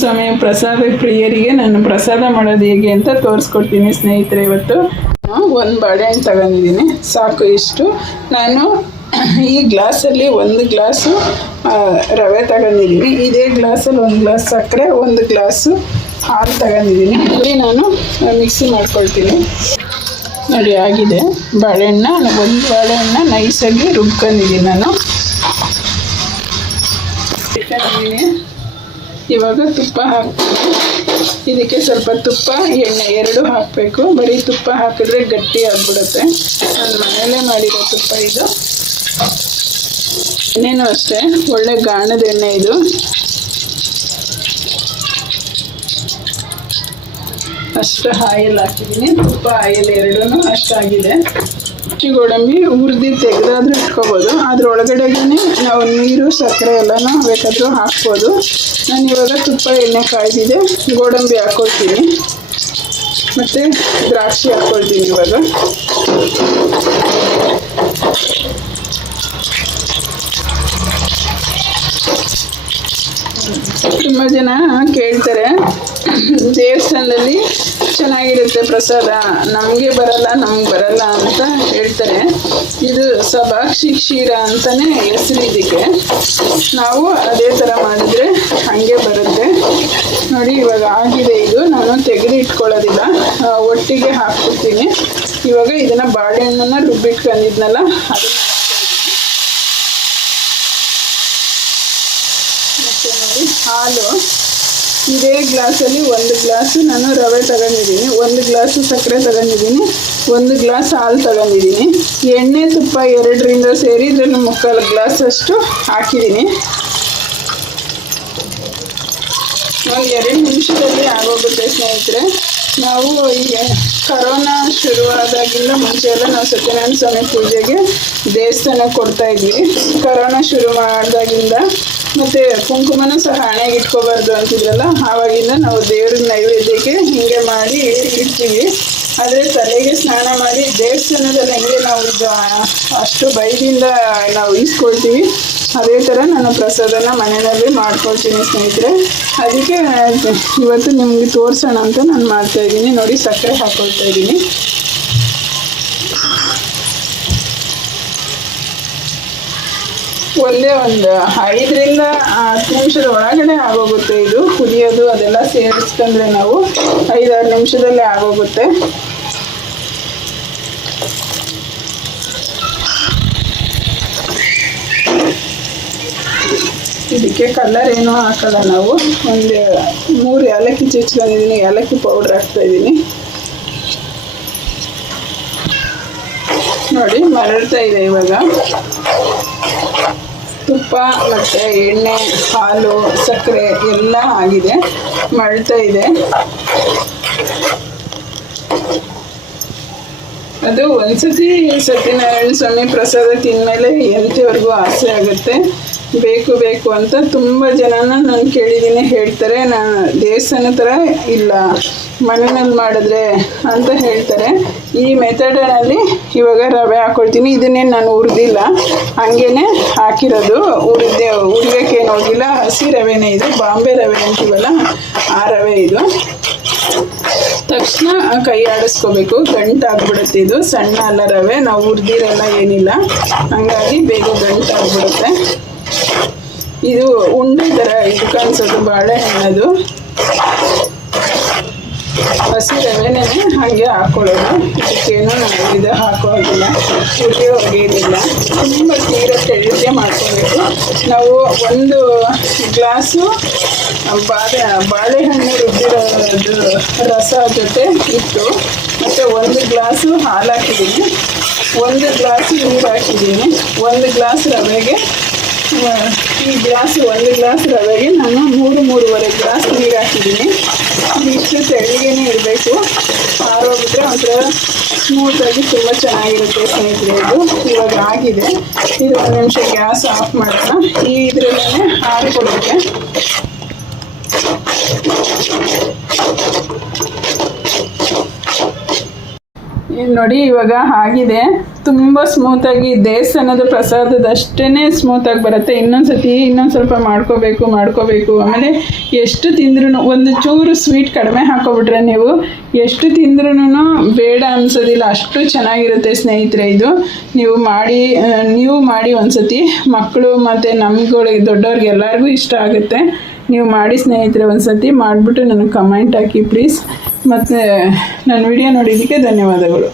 ಸ್ವಾಮಿ, ಪ್ರಸಾದ ಪ್ರಿಯರಿಗೆ ನಾನು ಪ್ರಸಾದ ಮಾಡೋದು ಹೇಗೆ ಅಂತ ತೋರಿಸ್ಕೊಡ್ತೀನಿ ಸ್ನೇಹಿತರೆ ಇವತ್ತು. ಒಂದು ಬಾಳೆಹಣ್ಣು ತಗೊಂಡಿದ್ದೀನಿ. ಸಾಕು ಇಷ್ಟು. ನಾನು ಈ ಗ್ಲಾಸಲ್ಲಿ ಒಂದು ಗ್ಲಾಸು ರವೆ ತಗೊಂಡಿದ್ದೀನಿ. ಇದೇ ಗ್ಲಾಸಲ್ಲಿ ಒಂದು ಗ್ಲಾಸ್ ಸಕ್ಕರೆ, ಒಂದು ಗ್ಲಾಸು ಹಾಲು ತಗೊಂಡಿದ್ದೀನಿ. ಇಲ್ಲಿ ನಾನು ಮಿಕ್ಸಿ ಮಾಡ್ಕೊಳ್ತೀನಿ. ನೋಡಿ, ಆಗಿದೆ. ಬಾಳೆಹಣ್ಣ, ಒಂದು ಬಾಳೆಹಣ್ಣ ನೈಸಾಗಿ ರುಬ್ಕೊಂಡಿದ್ದೀನಿ ನಾನು. ಇಟ್ಕೊಂಡಿದ್ದೀನಿ ಇವಾಗ ತುಪ್ಪ ಹಾಕ್ತೀನಿ ಇದಕ್ಕೆ ಸ್ವಲ್ಪ ತುಪ್ಪ, ಎಣ್ಣೆ ಎರಡು ಹಾಕಬೇಕು. ಬರೀ ತುಪ್ಪ ಹಾಕಿದ್ರೆ ಗಟ್ಟಿ ಆಗ್ಬಿಡುತ್ತೆ. ನಾನು ಮನೆಯಲ್ಲೇ ಮಾಡಿರೋ ತುಪ್ಪ ಇದು. ಎಣ್ಣೆನೂ ಅಷ್ಟೇ. ಒಳ್ಳೆ ಗಾಣದ ಎಣ್ಣೆ ಇದು. ಅಷ್ಟು ಆಯಿಲ್ ಹಾಕಿದ್ದೀನಿ. ತುಪ್ಪ ಆಯಿಲ್ ಎರಡೂ ಅಷ್ಟಾಗಿದೆ ಅಕ್ಕಿ ಗೋಡಂಬಿ ಹುರಿದು ತೆಗೆದಾದ್ರೂ ಇಟ್ಕೋಬೋದು. ಒಳಗಡೆಗೇನೆ ನಾವು ನೀರು, ಸಕ್ಕರೆ ಎಲ್ಲನೂ ಬೇಕಾದರೂ ಹಾಕ್ಬೋದು. ನಾನು ಇವಾಗ ತುಪ್ಪ ಎಣ್ಣೆ ಕಾಯ್ದಿದೆ. ಗೋಡಂಬಿ ಹಾಕ್ಕೊಳ್ತೀನಿ ಮತ್ತು ದ್ರಾಕ್ಷಿ ಹಾಕ್ಕೊಳ್ತೀನಿ ಇವಾಗ. ತುಂಬ ಜನ ಕೇಳ್ತಾರೆ. ದೇವಸ್ಥಾನದಲ್ಲಿ ಚೆನ್ನಾಗಿರುತ್ತೆ ಪ್ರಸಾದ. ನಮಗೆ ಬರಲ್ಲ, ನಮ್ಗೆ ಬರಲ್ಲ ಅಂತ ಹೇಳ್ತಾರೆ. ಇದು ಸಬಾಕ್ಷಿ ಕ್ಷೀರ ಅಂತಾನೆ ಹೆಸರು ಇದಕ್ಕೆ. ನಾವು ಅದೇ ಥರ ಮಾಡಿದ್ರೆ ಹಾಗೆ ಬರುತ್ತೆ. ನೋಡಿ, ಇವಾಗ ಆಗಿದೆ ಇದು. ನಾನು ತೆಗೆದು ಇಟ್ಕೊಳ್ಳೋದಿಲ್ಲ. ಒಟ್ಟಿಗೆ ಹಾಕ್ಬಿಡ್ತೀನಿ. ಇವಾಗ ಇದನ್ನು ಬಾಳೆಹಣ್ಣನ್ನ ರುಬ್ಬಿಟ್ಕೊಂಡಿದ್ನಲ್ಲ ಅದು ಮತ್ತೆ ನೋಡಿ, ಹಾಲು. ಇದೇ ಗ್ಲಾಸಲ್ಲಿ ಒಂದು ಗ್ಲಾಸು ನಾನು ರವೆ ತಗೊಂಡಿದ್ದೀನಿ, ಒಂದು ಗ್ಲಾಸು ಸಕ್ಕರೆ ತಗೊಂಡಿದ್ದೀನಿ, ಒಂದು ಗ್ಲಾಸ್ ಹಾಲು ತಗೊಂಡಿದ್ದೀನಿ. ಎಣ್ಣೆ ತುಪ್ಪ ಎರಡರಿಂದ ಸೇರಿ ಇದರಲ್ಲಿ ಮುಕ್ಕಾಲು ಗ್ಲಾಸಷ್ಟು ಹಾಕಿದ್ದೀನಿ. ನಾವು ಎರಡು ನಿಮಿಷದಲ್ಲಿ ಆಗೋಗುತ್ತೆ ಸ್ನೇಹಿತರೆ. ನಾವು ಈಗ ಕರೋನಾ ಶುರುವಾದಾಗಿಂದ ಮುಂಚೆ ಎಲ್ಲ ನಾವು ಸತ್ಯನಾರಾಯಣ ಸ್ವಾಮಿ ಪೂಜೆಗೆ ದೇವಸ್ಥಾನ ಕೊಡ್ತಾ ಇದ್ವಿ. ಕರೋನಾ ಶುರು ಮಾಡಿದಾಗಿಂದ ಮತ್ತು ಕುಂಕುಮನೂ ಸಹ ಹಣೆಗೆ ಇಟ್ಕೋಬಾರ್ದು ಅಂತಿದ್ರಲ್ಲ? ಆವಾಗಿಂದ ನಾವು ದೇವ್ರ ನೈವೇದ್ಯಕ್ಕೆ ಹೀಗೆ ಮಾಡಿ ಇಡ್ತೀವಿ. ಆದರೆ ತಲೆಗೆ ಸ್ನಾನ ಮಾಡಿ ದೇವಸ್ಥಾನದಲ್ಲಿ ಹೆಂಗೆ ನಾವು ಅಷ್ಟು ಬೈದಿಂದ ನಾವು ಈಸ್ಕೊಳ್ತೀವಿ, ಅದೇ ಥರ ನಾನು ಪ್ರಸಾದನ ಮನೆಯಲ್ಲಿ ಮಾಡ್ಕೊಳ್ತೀನಿ ಸ್ನೇಹಿತರೆ. ಅದಕ್ಕೆ ಇವತ್ತು ನಿಮಗೆ ತೋರಿಸೋಣ ಅಂತ ನಾನು ಮಾಡ್ತಾ ಇದ್ದೀನಿ. ನೋಡಿ ಸಕ್ಕರೆ ಹಾಕ್ಕೊಳ್ತಾ ಇದ್ದೀನಿ. ಒಳ್ಳೆ ಒಂದು ಐದರಿಂದ ಹತ್ತು ನಿಮಿಷದ ಒಳಗಡೆ ಆಗೋಗುತ್ತೆ ಇದು. ಕುದಿಯೋದು ಅದೆಲ್ಲ ಸೇರಿಸ್ಕೊಂಡ್ರೆ ನಾವು ಐದಾರು ನಿಮಿಷದಲ್ಲೇ ಆಗೋಗುತ್ತೆ. ಇದಕ್ಕೆ ಕಲರ್ ಏನೂ ಹಾಕಲ್ಲ ನಾವು. ಒಂದು ಮೂರು ಏಲಕ್ಕಿ ಚುಚ್ಕೊಂಡಿದ್ದೀನಿ ಏಲಕ್ಕಿ ಪೌಡ್ರ್ ಹಾಕ್ತಾ ಇದ್ದೀನಿ ನೋಡಿ, ಮರಳ್ತಾ ಇದೆ ಇವಾಗ. ತುಪ್ಪ ಮತ್ತು ಎಣ್ಣೆ, ಹಾಲು, ಸಕ್ಕರೆ ಎಲ್ಲ ಆಗಿದೆ. ಮರಳ್ತಾ ಇದೆ. ಅದು ಒಂದ್ಸತಿ ಸತ್ಯನಾರಾಯಣ ಸ್ವಾಮಿ ಪ್ರಸಾದ ತಿಂದಮೇಲೆ ಎಂತವರೆಗೂ ಆಸೆ ಆಗುತ್ತೆ. ಬೇಕು ಬೇಕು ಅಂತ ತುಂಬ ಜನನ ನಾನು ಕೇಳಿದ್ದೀನಿ ಹೇಳ್ತಾರೆ ನಾನು ದೇವಸ್ಥಾನ ಥರ ಇಲ್ಲ ಮನೆಯಲ್ಲಿ ಮಾಡಿದ್ರೆ ಅಂತ ಹೇಳ್ತಾರೆ. ಈ ಮೆಥಡಲ್ಲಿ ಇವಾಗ ರವೆ ಹಾಕ್ಕೊಳ್ತೀನಿ ಇದನ್ನೇ ನಾನು ಹುರಿದಿಲ್ಲ. ಹಂಗೇನೆ ಹಾಕಿರೋದು. ಹುರಿದೆ ಹುರಿಯೋಕ್ಕೇನು ಹೋಗಿಲ್ಲ. ಹಸಿ ರವೆನೇ ಇದು. ಬಾಂಬೆ ರವೆ ಅಂತೀವಲ್ಲ, ಆ ರವೆ ಇದು. ತಕ್ಷಣ ಕೈ ಆಡಿಸ್ಕೋಬೇಕು. ಗಂಟಾಗ್ಬಿಡುತ್ತೆ ಇದು. ಸಣ್ಣ ಅಲ್ಲ ರವೆ. ನಾವು ಹುರಿದಿರಲ್ಲ ಏನಿಲ್ಲ. ಹಂಗಾಗಿ ಬೇಗ ಗಂಟಾಗ್ಬಿಡುತ್ತೆ ಇದು ಉಂಡೆ ಥರ ಇದು ಕಾಣಿಸೋದು ಬಾಳೆಹಣ್ಣದು ಹಸಿ ರವೆನೇ ಹಾಗೆ ಹಾಕೊಳ್ಳೋದು. ಇದಕ್ಕೇನು ಇದು ಹಾಕೋದಿಲ್ಲ ಹುರಿಯೋ ಹೋಗೇನಿಲ್ಲ ತುಂಬ ತೀರ ತೆಳ್ಳಗೆ ಮಾಡ್ಕೋಬೇಕು. ನಾವು ಒಂದು ಗ್ಲಾಸು ಬಾಳೆ, ಬಾಳೆಹಣ್ಣು ರುಬ್ಬಿರೋದು ರಸ ಜೊತೆ ಇಟ್ಟು, ಮತ್ತು ಒಂದು ಗ್ಲಾಸು ಹಾಲು ಹಾಕಿದ್ದೀನಿ ಒಂದು ಗ್ಲಾಸು ನೀರು ಹಾಕಿದ್ದೀನಿ ಒಂದು ಗ್ಲಾಸ್ ರವೆಗೆ ಈ ಗ್ಲಾಸ್ ಒಂದು ಗ್ಲಾಸ್ ರವೆಗೆ ನಾನು ಮೂರು, ಮೂರುವರೆ ಗ್ಲಾಸ್ ನೀರು ಹಾಕಿದ್ದೀನಿ. ಇಷ್ಟು ತೆಳ್ಳಗೇನೆ ಇರಬೇಕು. ಆರೋಗ್ಬಿಟ್ರೆ ಒಂಥರ ಸ್ಮೂತಾಗಿ ತುಂಬ ಚೆನ್ನಾಗಿರುತ್ತೆ ಸ್ನೇಹಿತರೆ ಇದು. ಇವಾಗ ಆಗಿದೆ. ಇದು ಒಂದು ನಿಮಿಷ ಗ್ಯಾಸ್ ಆಫ್ ಮಾಡೋಣ ಈ ಇದರಲ್ಲೇ ಹಾರಿಕೊಡುತ್ತೆ ಇದ್ ನೋಡಿ, ಇವಾಗ ಆಗಿದೆ. ತುಂಬ ಸ್ಮೂತಾಗಿ ದೇವಸ್ಥಾನದ ಪ್ರಸಾದದಷ್ಟೇ ಸ್ಮೂತಾಗಿ ಬರುತ್ತೆ. ಇನ್ನೊಂದ್ಸತಿ ಇನ್ನೊಂದು ಸ್ವಲ್ಪ ಮಾಡ್ಕೋಬೇಕು ಮಾಡ್ಕೋಬೇಕು. ಆಮೇಲೆ ಎಷ್ಟು ತಿಂದ್ರೂ ಒಂದು ಚೂರು ಸ್ವೀಟ್ ಕಡಿಮೆ ಹಾಕೋಬಿಟ್ರೆ ನೀವು, ಎಷ್ಟು ತಿಂದ್ರೂ ಬೇಡ ಅನ್ಸೋದಿಲ್ಲ. ಅಷ್ಟು ಚೆನ್ನಾಗಿರುತ್ತೆ ಸ್ನೇಹಿತರೆ ಇದು. ನೀವು ಮಾಡಿ ನೀವು ಮಾಡಿ ಒಂದ್ಸತಿ ಮಕ್ಕಳು ಮತ್ತು ನಮ್ಗಳಿಗೆ ದೊಡ್ಡವ್ರಿಗೆ ಎಲ್ಲರಿಗೂ ಇಷ್ಟ ಆಗುತ್ತೆ. ನೀವು ಮಾಡಿ ಸ್ನೇಹಿತರೆ ಒಂದ್ಸತಿ ಮಾಡಿಬಿಟ್ಟು ನನಗೆ ಕಮೆಂಟ್ ಹಾಕಿ ಪ್ಲೀಸ್ ಮತ್ತು ನನ್ನ ವಿಡಿಯೋ ನೋಡಿದ್ದಕ್ಕೆ ಧನ್ಯವಾದಗಳು.